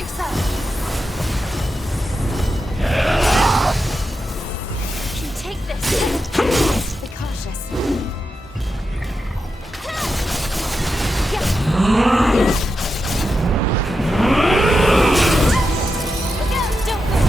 yourself. You can take this. Be cautious. Look out, don't move.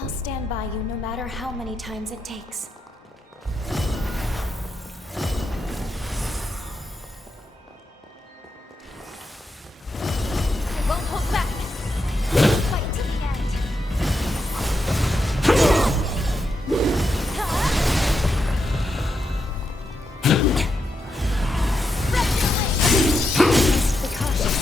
I'll stand by you no matter how many times it takes. I won't hold back. Fight to the end. Be cautious.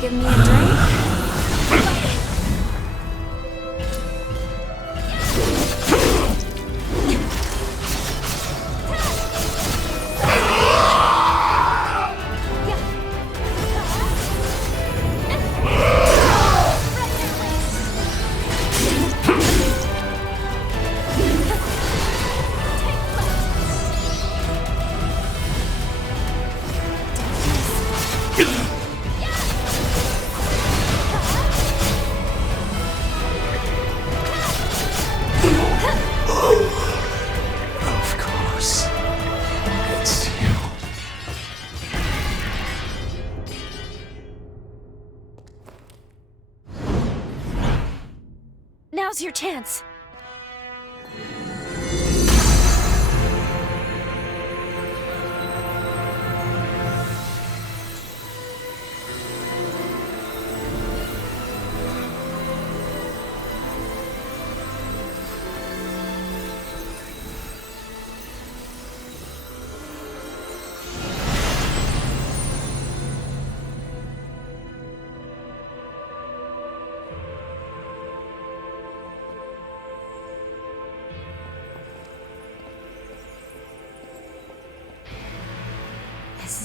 Give me a drink? Now's your chance.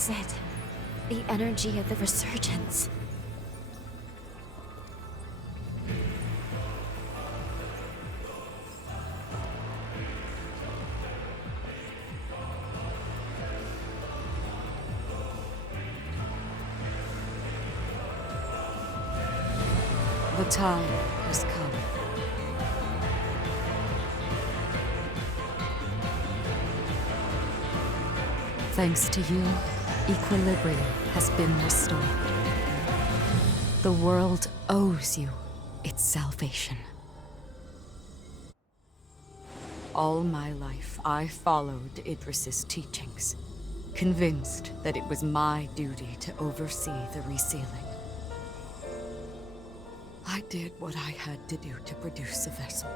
is it? The energy of the resurgence. The time has come. Thanks to you, equilibrium has been restored. The world owes you its salvation. All my life, I followed Idris's teachings, convinced that it was my duty to oversee the resealing. I did what I had to do to produce a vessel.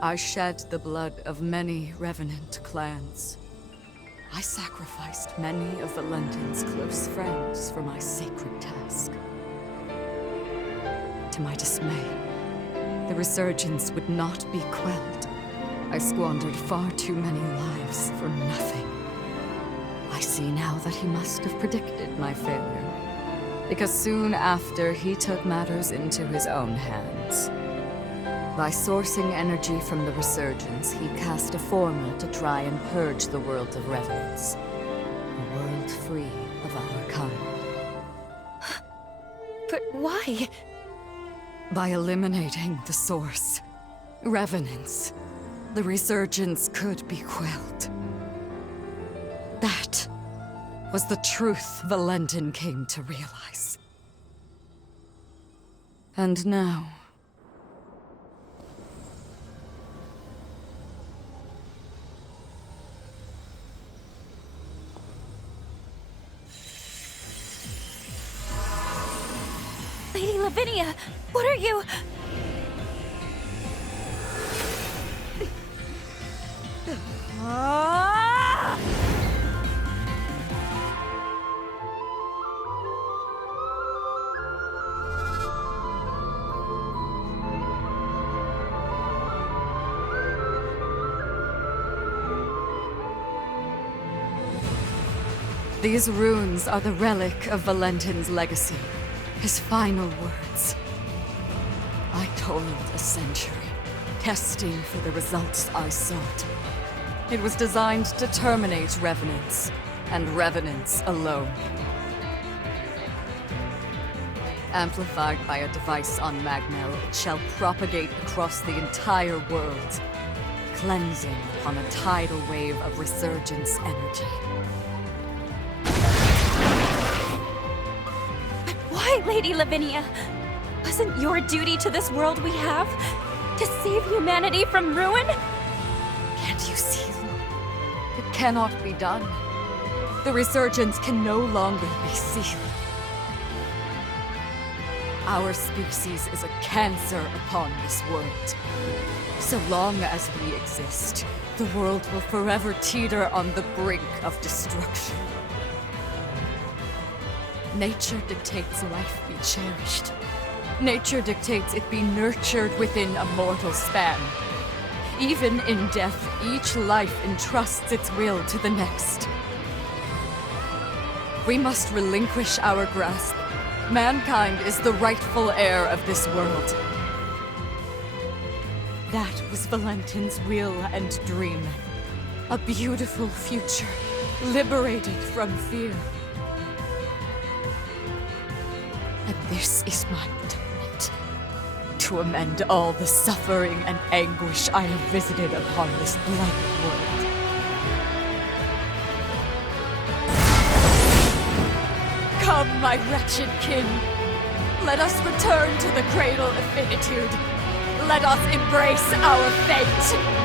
I shed the blood of many Revenant clans. I sacrificed many of Valentin's close friends for my sacred task. To my dismay, the resurgence would not be quelled. I squandered far too many lives for nothing. I see now that he must have predicted my failure, because soon after he took matters into his own hands. By sourcing energy from the resurgence, he cast a formula to try and purge the world of revenants. A world free of our kind. But why? By eliminating the source, revenants, the resurgence could be quelled. That was the truth Valentin came to realize. And now... Lady Lavinia, what are you? These runes are the relic of Valentin's legacy, his final words. I toiled a century, testing for the results I sought. It was designed to terminate revenants, and revenants alone. Amplified by a device on Magnell, it shall propagate across the entire world, cleansing upon a tidal wave of resurgence energy. Why, Lady Lavinia? Wasn't your duty to this world we have to save humanity from ruin? Can't you see? It cannot be done. The resurgence can no longer be sealed. Our species is a cancer upon this world. So long as we exist, the world will forever teeter on the brink of destruction. Nature dictates life be cherished. Nature dictates it be nurtured within a mortal span. Even in death, each life entrusts its will to the next. We must relinquish our grasp. Mankind is the rightful heir of this world. That was Valentin's will and dream. A beautiful future, liberated from fear. And this is my atonement. To amend all the suffering and anguish I have visited upon this blighted world. Come, my wretched kin. Let us return to the cradle of finitude. Let us embrace our fate.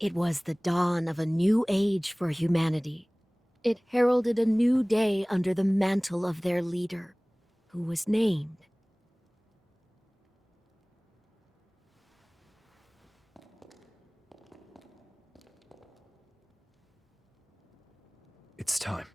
It was the dawn of a new age for humanity. It heralded a new day under the mantle of their leader, who was named It's time.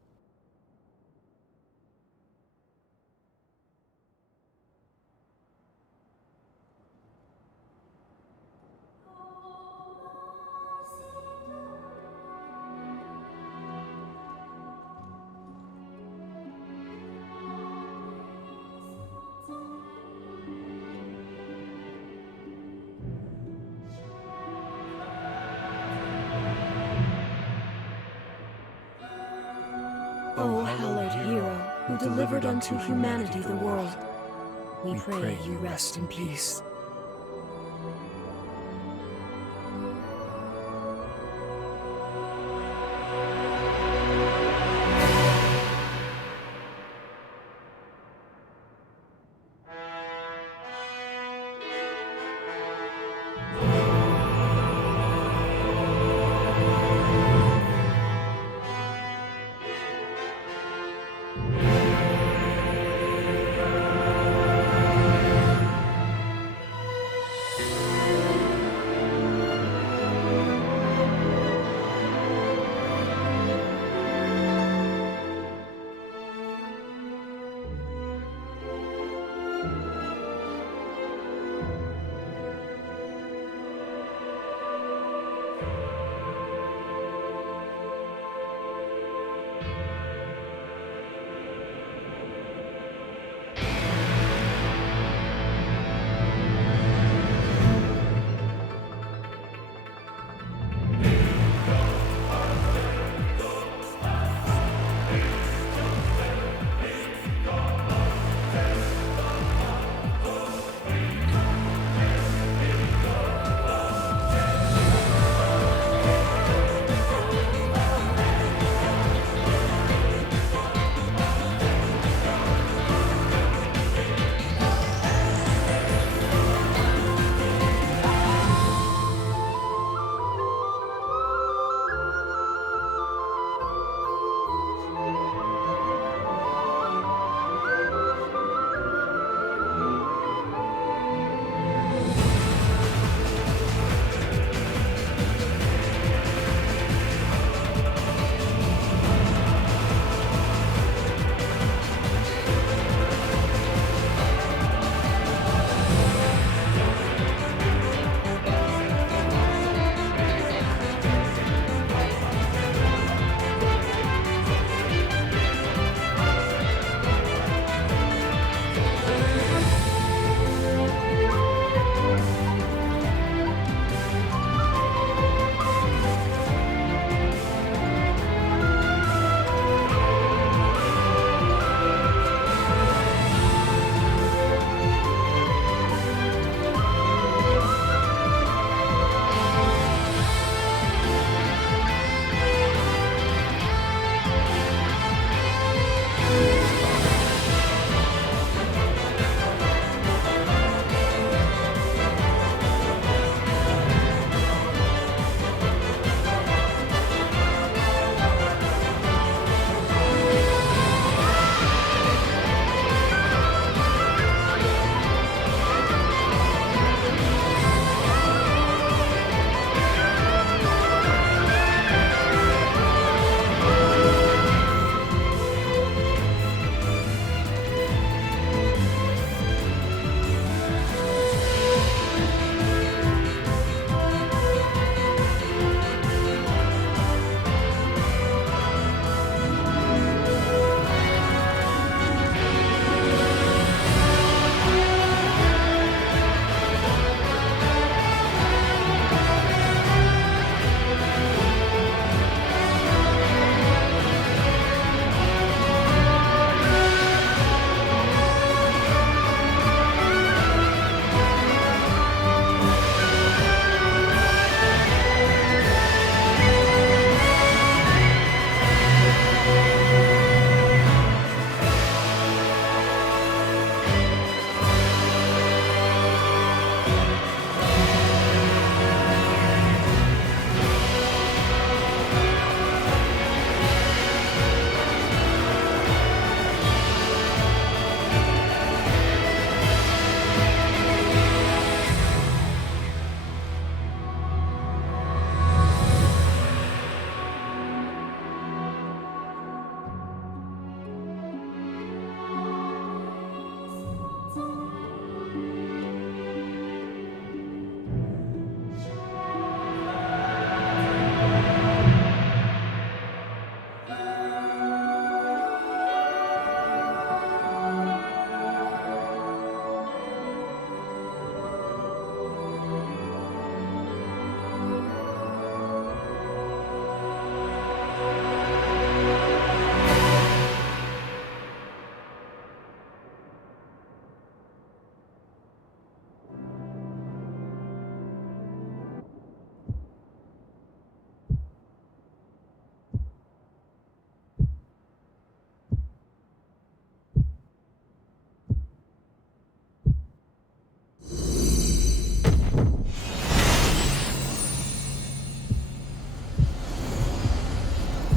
O hallowed hero, who delivered unto humanity the world. We pray you rest in peace.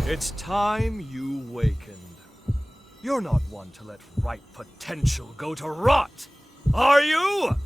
It's time you wakened. You're not one to let ripe potential go to rot, are you?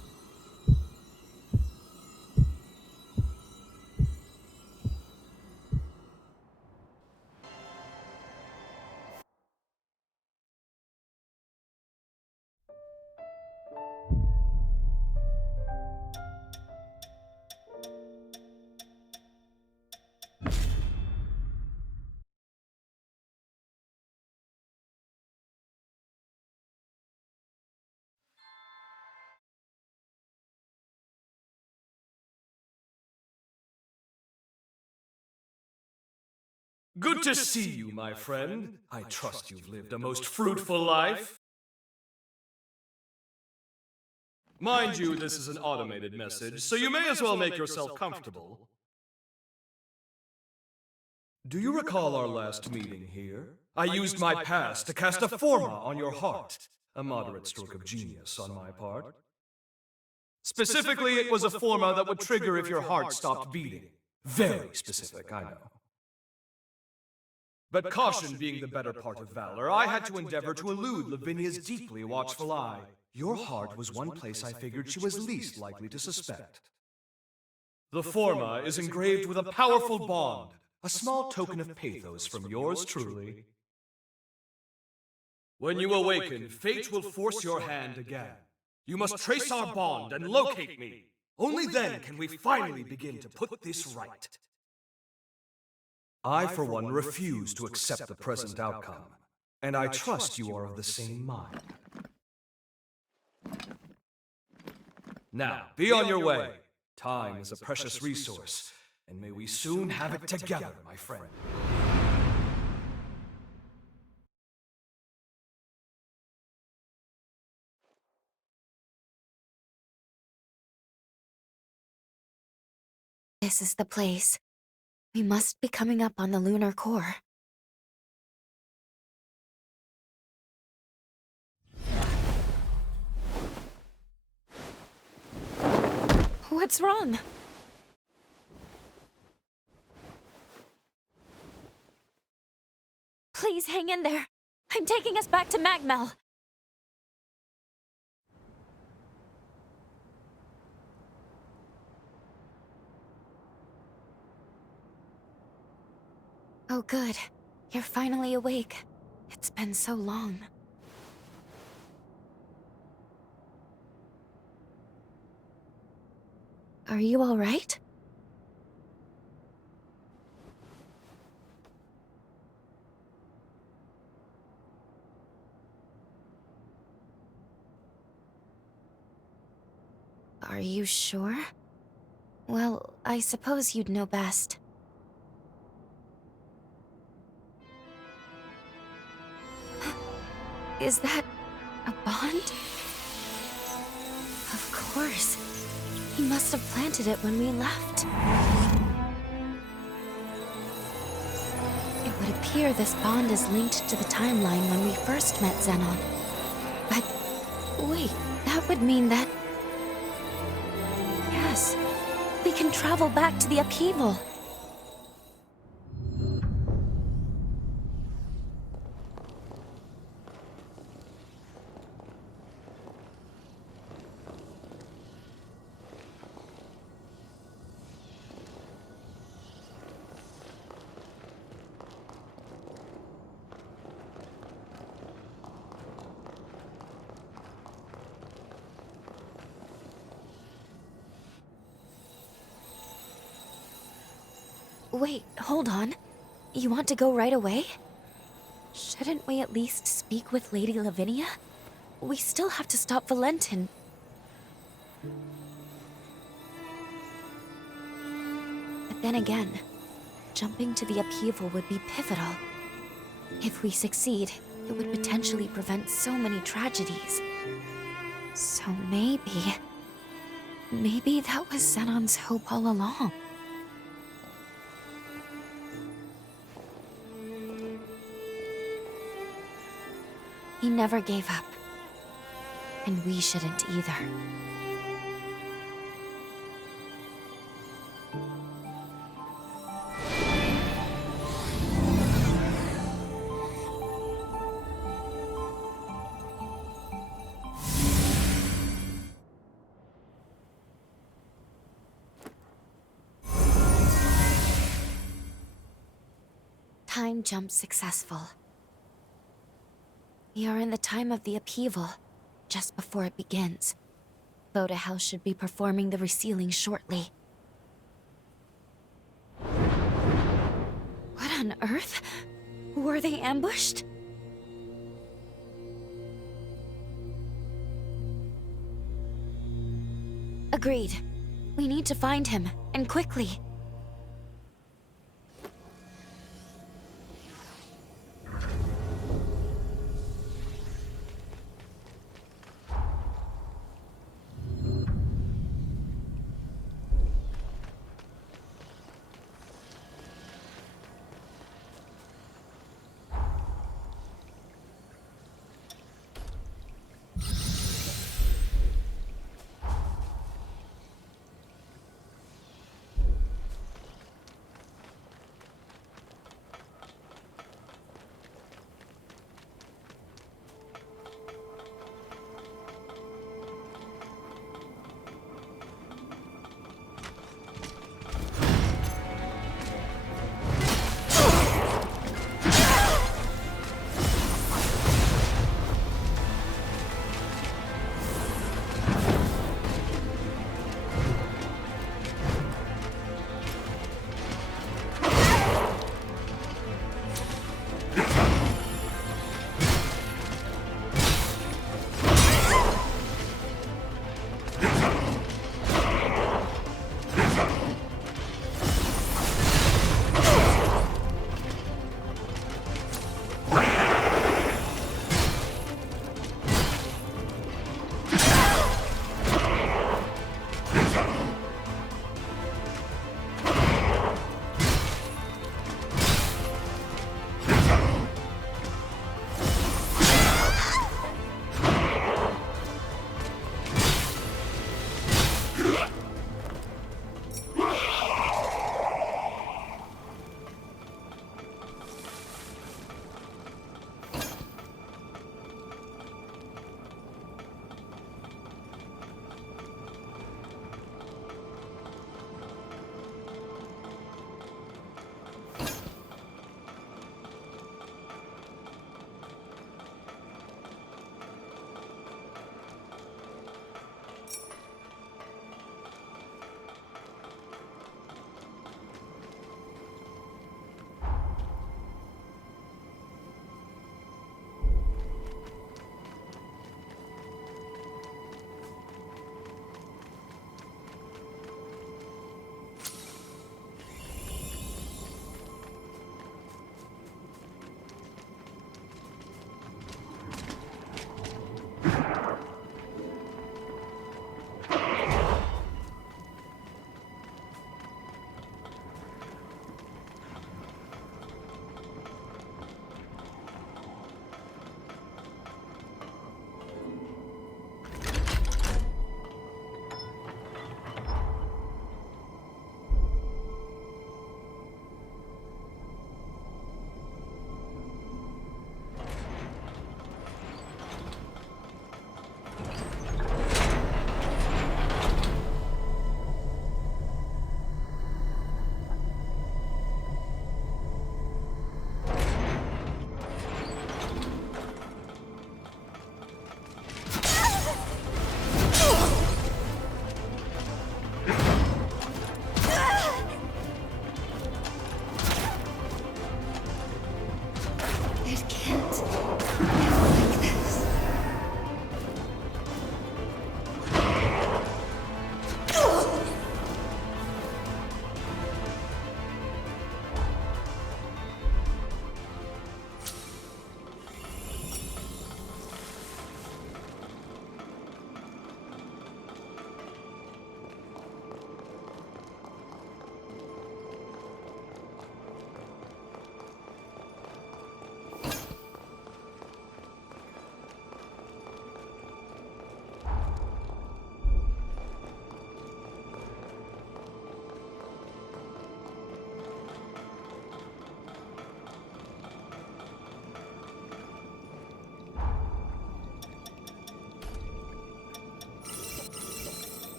Good to see you, my friend. I trust you've lived a most fruitful life. Mind you, this is an automated message, so you may as well make yourself comfortable. Do you recall our last meeting here? I used my past to cast a forma on your heart. A moderate stroke of genius on my part. Specifically, it was a forma that would trigger if your heart stopped beating. Very specific, I know. But caution being the better part of valor, I had to endeavor to elude Lavinia's deeply watchful eye. Your heart was one place I figured she was least likely to suspect. The forma is engraved with a powerful bond, a small token of pathos from yours truly. When you awaken, fate will force your hand again. You must trace our bond and locate me. Only then can we finally begin to put this right. I, for one, refuse to accept the present outcome, and I trust you are of the same mind. Now, be on your way. Time is a precious resource, and may we soon have it together, my friend. This is the place. We must be coming up on the lunar core. What's wrong? Please hang in there. I'm taking us back to Magmel. Oh, good. You're finally awake. It's been so long. Are you all right? Are you sure? Well, I suppose you'd know best. Is that a bond? Of course. He must have planted it when we left. It would appear this bond is linked to the timeline when we first met Xenon. But wait, that would mean that... Yes, we can travel back to the upheaval. Wait, hold on. You want to go right away? Shouldn't we at least speak with Lady Lavinia? We still have to stop Valentin. But then again, jumping to the upheaval would be pivotal. If we succeed, it would potentially prevent so many tragedies. So maybe that was Xenon's hope all along. He never gave up. And we shouldn't either. Long jump successful. We are in the time of the upheaval, just before it begins. Voda House should be performing the resealing shortly. What on earth? Were they ambushed? Agreed. We need to find him, and quickly.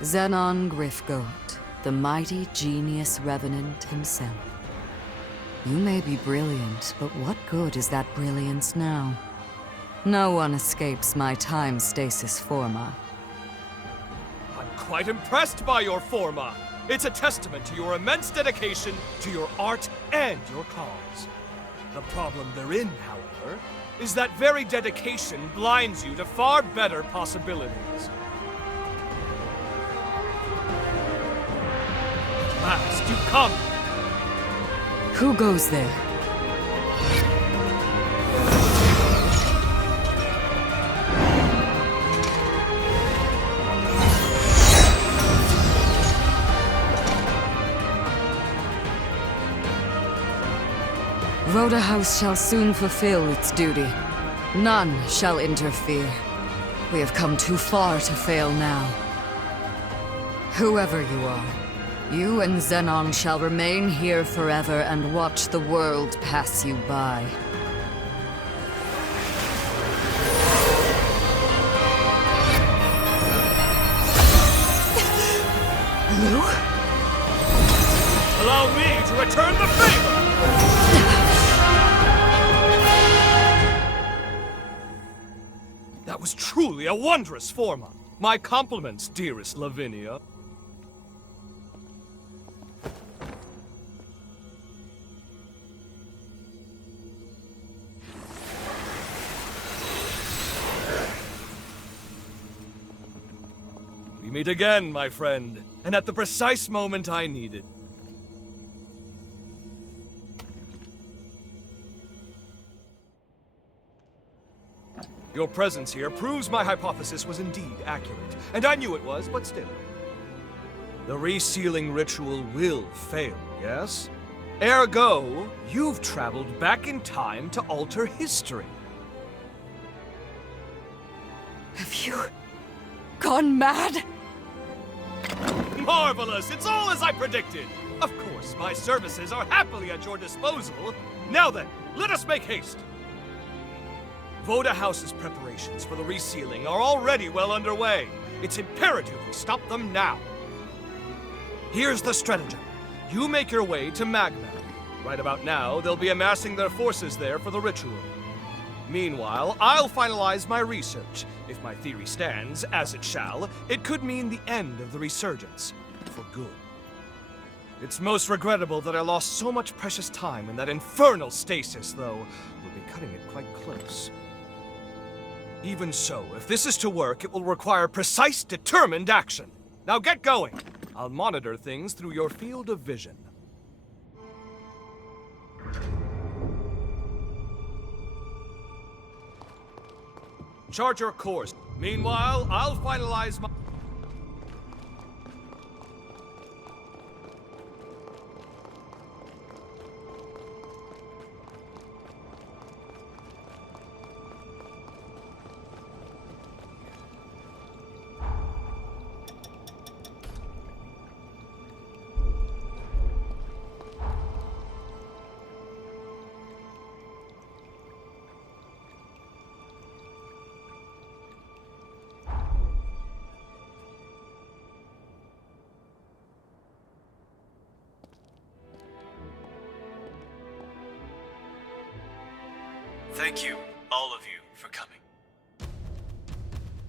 Zenon Grifgoat, the mighty genius revenant himself. You may be brilliant, but what good is that brilliance now? No one escapes my time stasis forma. I'm quite impressed by your forma. It's a testament to your immense dedication to your art and your cause. The problem therein, however, is that very dedication blinds you to far better possibilities. At last, you come! Who goes there? Rhoda House shall soon fulfill its duty. None shall interfere. We have come too far to fail now. Whoever you are, you and Zenon shall remain here forever and watch the world pass you by. Lou? Allow me to return the favor! That was truly a wondrous forma. My compliments, dearest Lavinia. We meet again, my friend, and at the precise moment I needed. Your presence here proves my hypothesis was indeed accurate, and I knew it was, but still. The resealing ritual will fail, yes? Ergo, you've traveled back in time to alter history. Have you gone mad? Marvelous! It's all as I predicted! Of course, my services are happily at your disposal. Now then, let us make haste! Voda House's preparations for the resealing are already well underway. It's imperative we stop them now. Here's the stratagem. You make your way to Magna. Right about now, they'll be amassing their forces there for the ritual. Meanwhile, I'll finalize my research. If my theory stands, as it shall, it could mean the end of the resurgence. For good. It's most regrettable that I lost so much precious time in that infernal stasis, though. We'll be cutting it quite close. Even so, if this is to work, it will require precise, determined action. Now get going. I'll monitor things through your field of vision. Chart your course. Meanwhile, I'll finalize my... Thank you, all of you, for coming.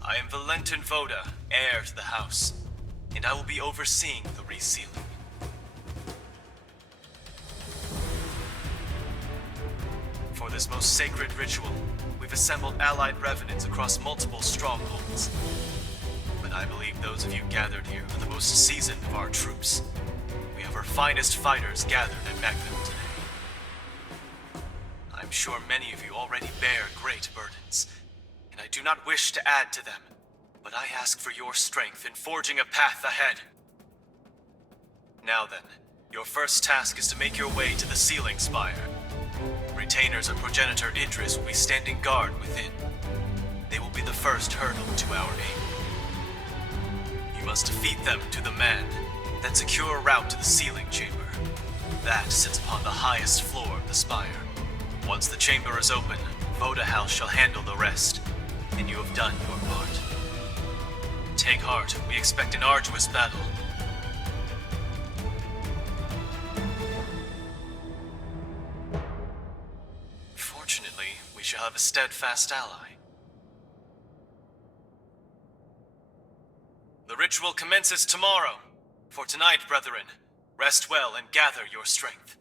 I am Valentin Voda, heir to the house, and I will be overseeing the resealing. For this most sacred ritual, we've assembled allied revenants across multiple strongholds. But I believe those of you gathered here are the most seasoned of our troops. We have our finest fighters gathered at Magnum today. I'm sure many of you already bear great burdens, and I do not wish to add to them, but I ask for your strength in forging a path ahead. Now then, your first task is to make your way to the Sealing Spire. Retainers of Progenitor Idris will be standing guard within. They will be the first hurdle to our aim. You must defeat them to the man, then secure a route to the sealing chamber. That sits upon the highest floor of the spire. Once the chamber is open, Voda House shall handle the rest, and you have done your part. Take heart, we expect an arduous battle. Fortunately, we shall have a steadfast ally. The ritual commences tomorrow. For tonight, brethren, rest well and gather your strength.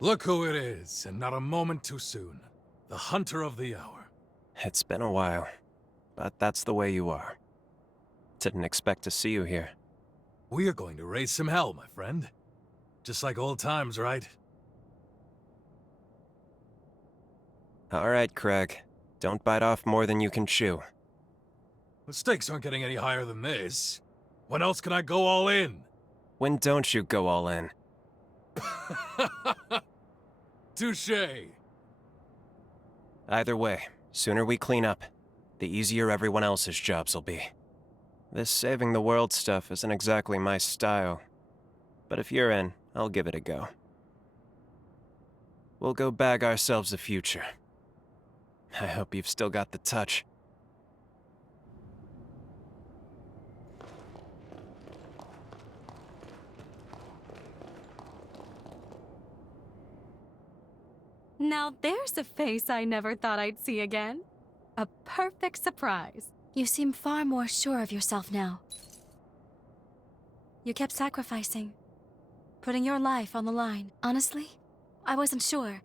Look who it is, and not a moment too soon. The Hunter of the Hour. It's been a while, but that's the way you are. Didn't expect to see you here. We are going to raise some hell, my friend. Just like old times, right? All right, Craig. Don't bite off more than you can chew. The stakes aren't getting any higher than this. When else can I go all in? When don't you go all in? Touché. Either way, sooner we clean up, the easier everyone else's jobs will be. This saving the world stuff isn't exactly my style, but if you're in, I'll give it a go. We'll go bag ourselves a future. I hope you've still got the touch. Now there's a face I never thought I'd see again. A perfect surprise. You seem far more sure of yourself now. You kept sacrificing, putting your life on the line. Honestly, I wasn't sure.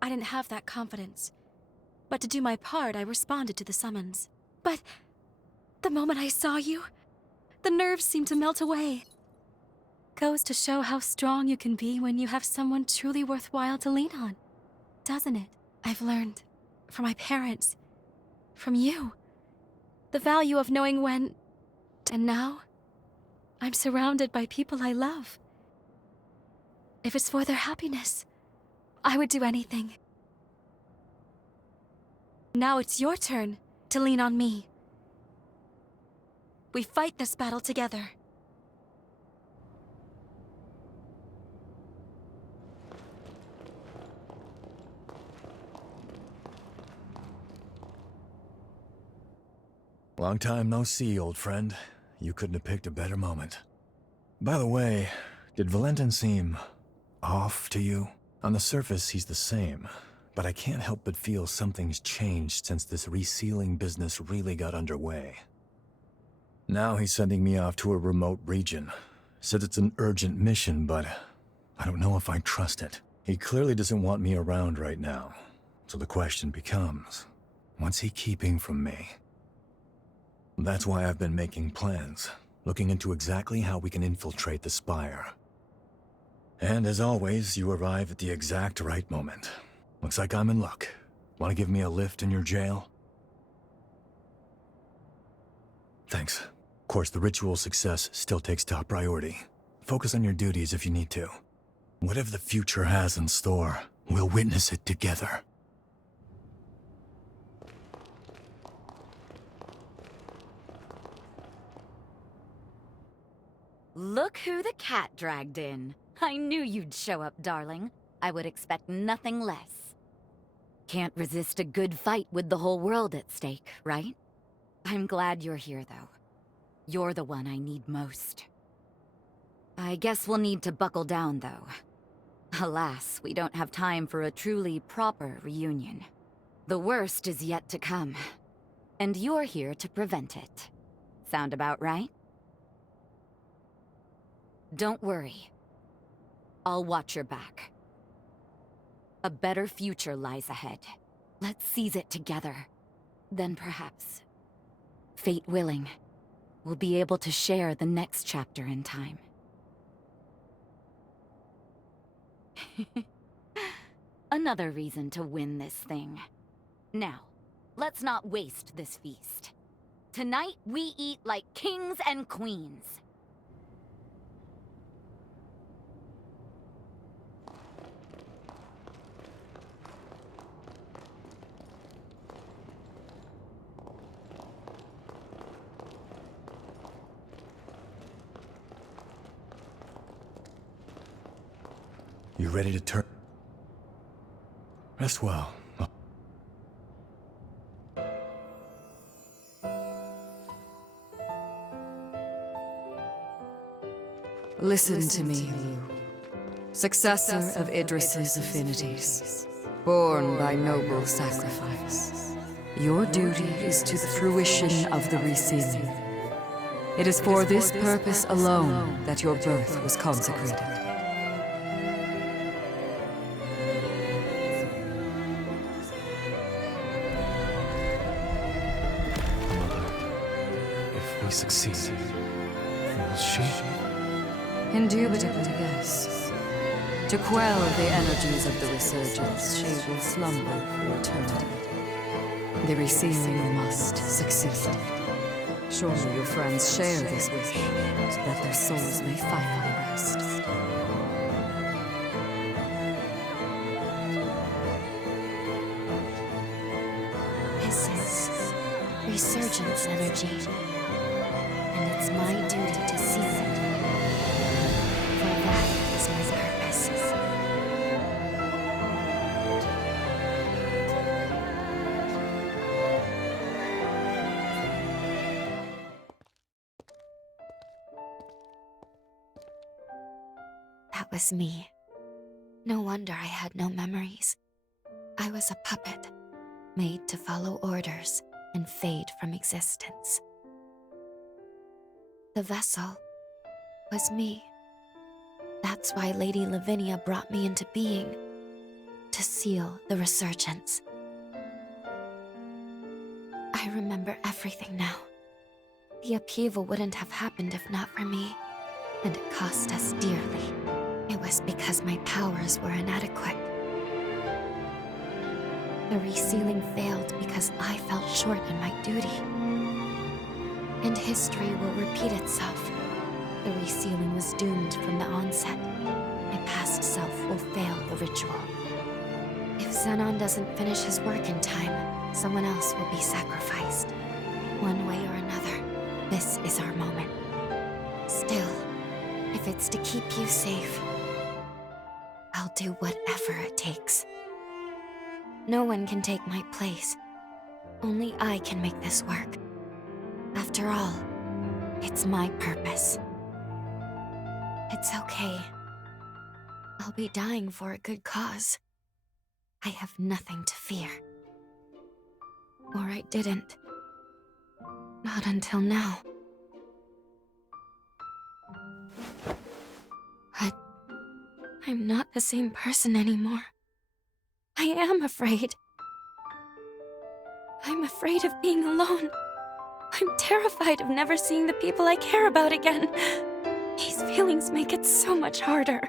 I didn't have that confidence. But to do my part, I responded to the summons. But the moment I saw you, the nerves seemed to melt away. Goes to show how strong you can be when you have someone truly worthwhile to lean on, doesn't it? I've learned from my parents, from you, the value of knowing when... And now, I'm surrounded by people I love. If it's for their happiness, I would do anything. Now it's your turn to lean on me. We fight this battle together. Long time no see, old friend. You couldn't have picked a better moment. By the way, did Valentin seem off to you? On the surface, he's the same, but I can't help but feel something's changed since this resealing business really got underway. Now he's sending me off to a remote region. Said it's an urgent mission, but I don't know if I trust it. He clearly doesn't want me around right now. So the question becomes, what's he keeping from me? That's why I've been making plans, looking into exactly how we can infiltrate the Spire. And as always, you arrive at the exact right moment. Looks like I'm in luck. Want to give me a lift in your jail? Thanks. Of course, the ritual success still takes top priority. Focus on your duties if you need to. Whatever the future has in store, we'll witness it together. Look who the cat dragged in. I knew you'd show up, darling. I would expect nothing less. Can't resist a good fight with the whole world at stake, right? I'm glad you're here, though. You're the one I need most. I guess we'll need to buckle down, though. Alas, we don't have time for a truly proper reunion. The worst is yet to come, and you're here to prevent it. Sound about right? Don't worry. I'll watch your back. A better future lies ahead. Let's seize it together. Then perhaps, fate willing, we'll be able to share the next chapter in time. Another reason to win this thing. Now, let's not waste this feast. Tonight, we eat like kings and queens. You ready to turn? Rest well. Listen to me, Lu. Successor of Idris's affinities, born by noble sacrifice. Your duty is to the fruition of the resealing. It is for this purpose alone that your birth was consecrated. Mother, if we succeed, will she? Indubitably, yes. To quell the energies of the resurgence, she will slumber for eternity. The resealing must succeed. Surely your friends share this wish, so that their souls may finally rest. This is resurgence energy, and it's my duty to seal it. For that is my purpose. That was me. No wonder I had no memories. I was a puppet, made to follow orders and fade from existence. The vessel was me. That's why Lady Lavinia brought me into being, to seal the resurgence. I remember everything now. The upheaval wouldn't have happened if not for me, and it cost us dearly. It was because my powers were inadequate. The resealing failed because I fell short in my duty. And history will repeat itself. The resealing was doomed from the onset. My past self will fail the ritual. If Xenon doesn't finish his work in time, someone else will be sacrificed. One way or another, this is our moment. Still, if it's to keep you safe, I'll do whatever it takes. No one can take my place. Only I can make this work. After all, it's my purpose. It's okay. I'll be dying for a good cause. I have nothing to fear. Or I didn't. Not until now. But I'm not the same person anymore. I am afraid. I'm afraid of being alone. I'm terrified of never seeing the people I care about again. These feelings make it so much harder.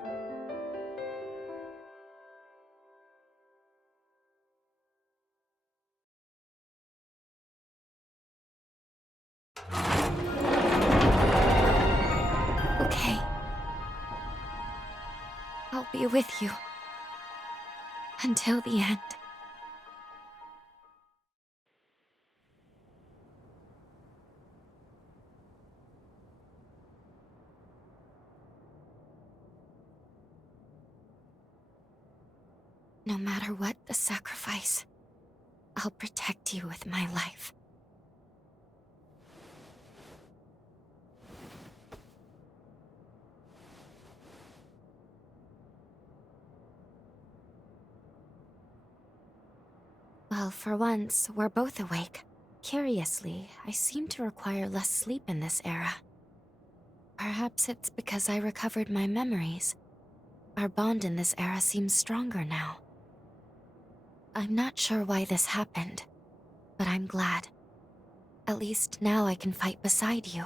Okay. I'll be with you. Until the end. No matter what the sacrifice, I'll protect you with my life. Well, for once, we're both awake. Curiously, I seem to require less sleep in this era. Perhaps it's because I recovered my memories. Our bond in this era seems stronger now. I'm not sure why this happened, but I'm glad. At least now I can fight beside you.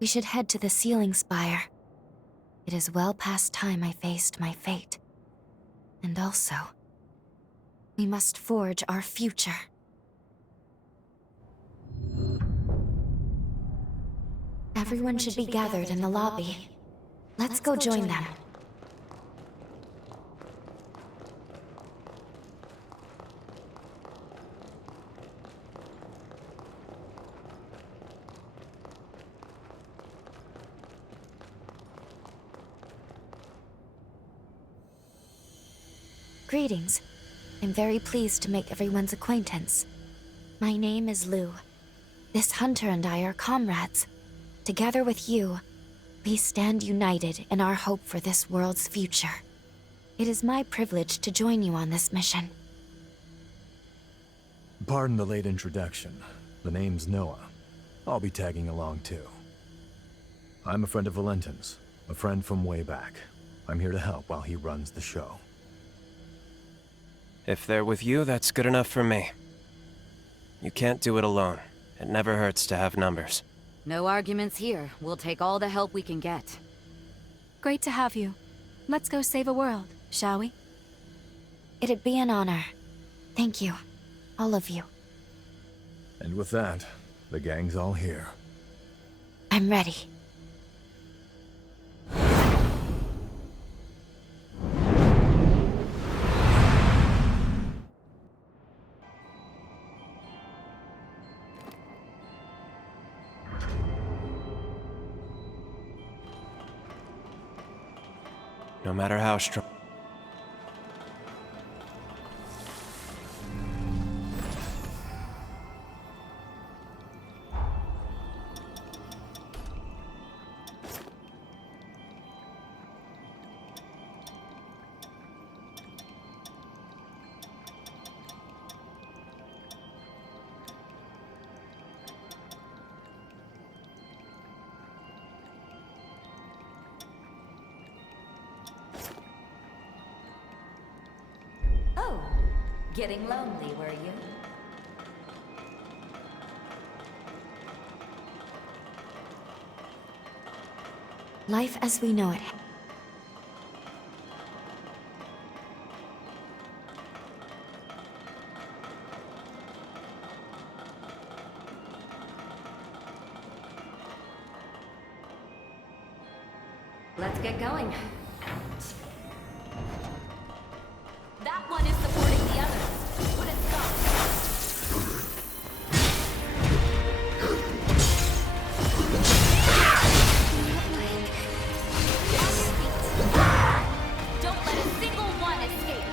We should head to the ceiling spire. It is well past time I faced my fate. And also, we must forge our future. Everyone should be gathered in the lobby. Let's go join them. Greetings. I'm very pleased to make everyone's acquaintance. My name is Lou. This hunter and I are comrades. Together with you, we stand united in our hope for this world's future. It is my privilege to join you on this mission. Pardon the late introduction. The name's Noah. I'll be tagging along too. I'm a friend of Valentin's, a friend from way back. I'm here to help while he runs the show. If they're with you, that's good enough for me. You can't do it alone. It never hurts to have numbers. No arguments here. We'll take all the help we can get. Great to have you. Let's go save a world, shall we? It'd be an honor. Thank you. All of you. And with that, the gang's all here. I'm ready. No matter how strong. Oh, getting lonely, were you? Life as we know it. Let's get going. That one is supporting the others. Put a stop. Don't let a single one escape.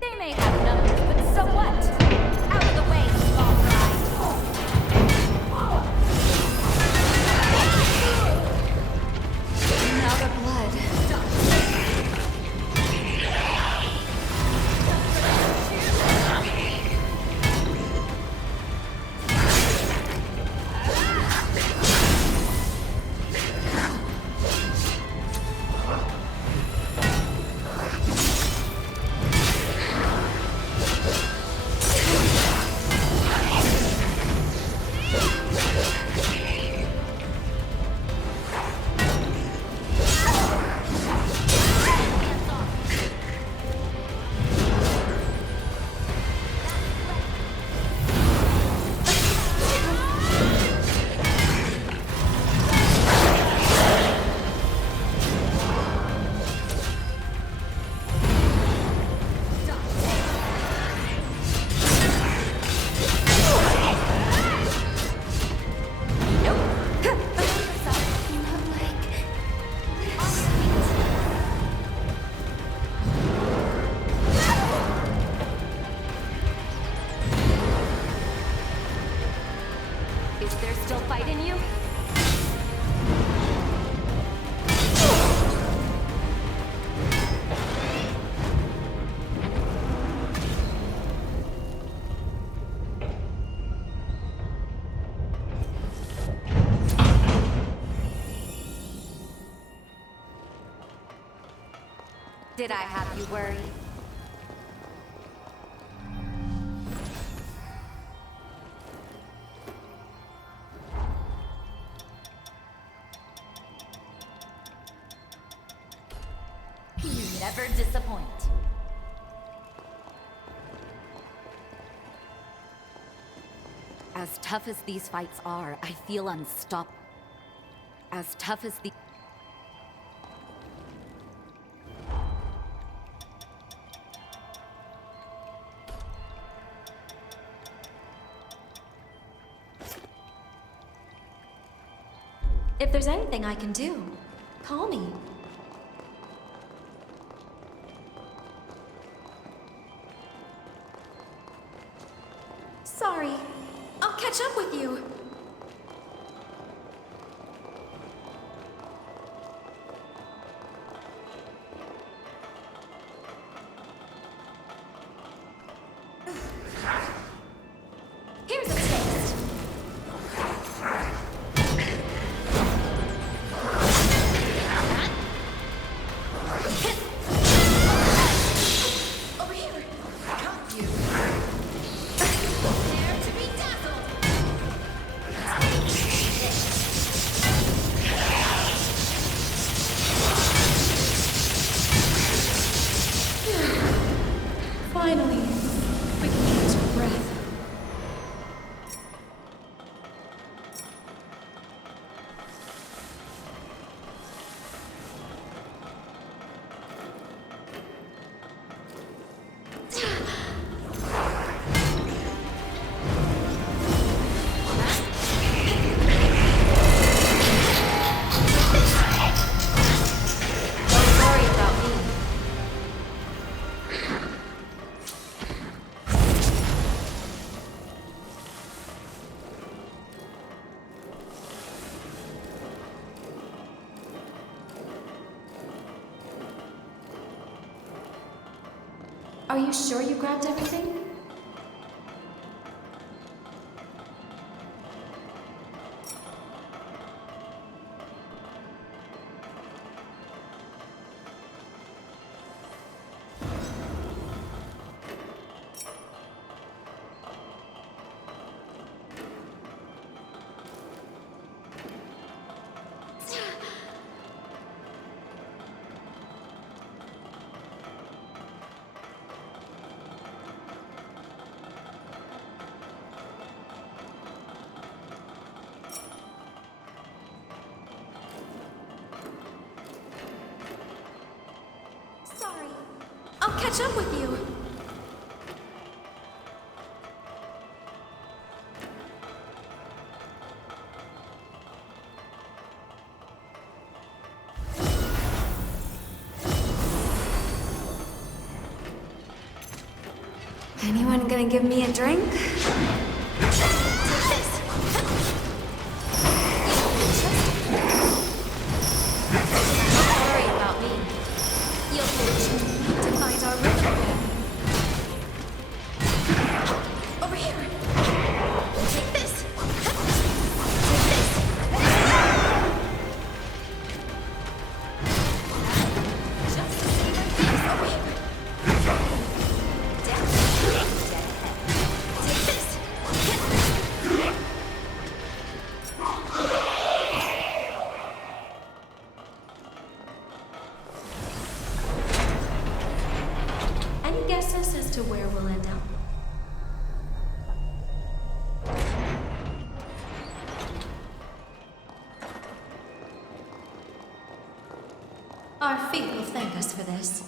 They may have numbers, but so what? Did I have you worried? You never disappoint. As tough as these fights are, I feel unstoppable. As tough as the... If there's anything I can do, call me. Sorry. I'll catch up with you. Here's a taste. Over here. Got you. Dare to be dazzled. Finally, we can catch our breath. Don't worry about me. Are you sure you grabbed everything? Sorry. I'll catch up with you. Anyone gonna give me a drink? Don't worry about me. You'll to find our rhythm again. Over here. Take this. Take this. Just to see my face. Over here. Down. Take this. Any guesses as to where we'll end up? Our feet will thank us for this.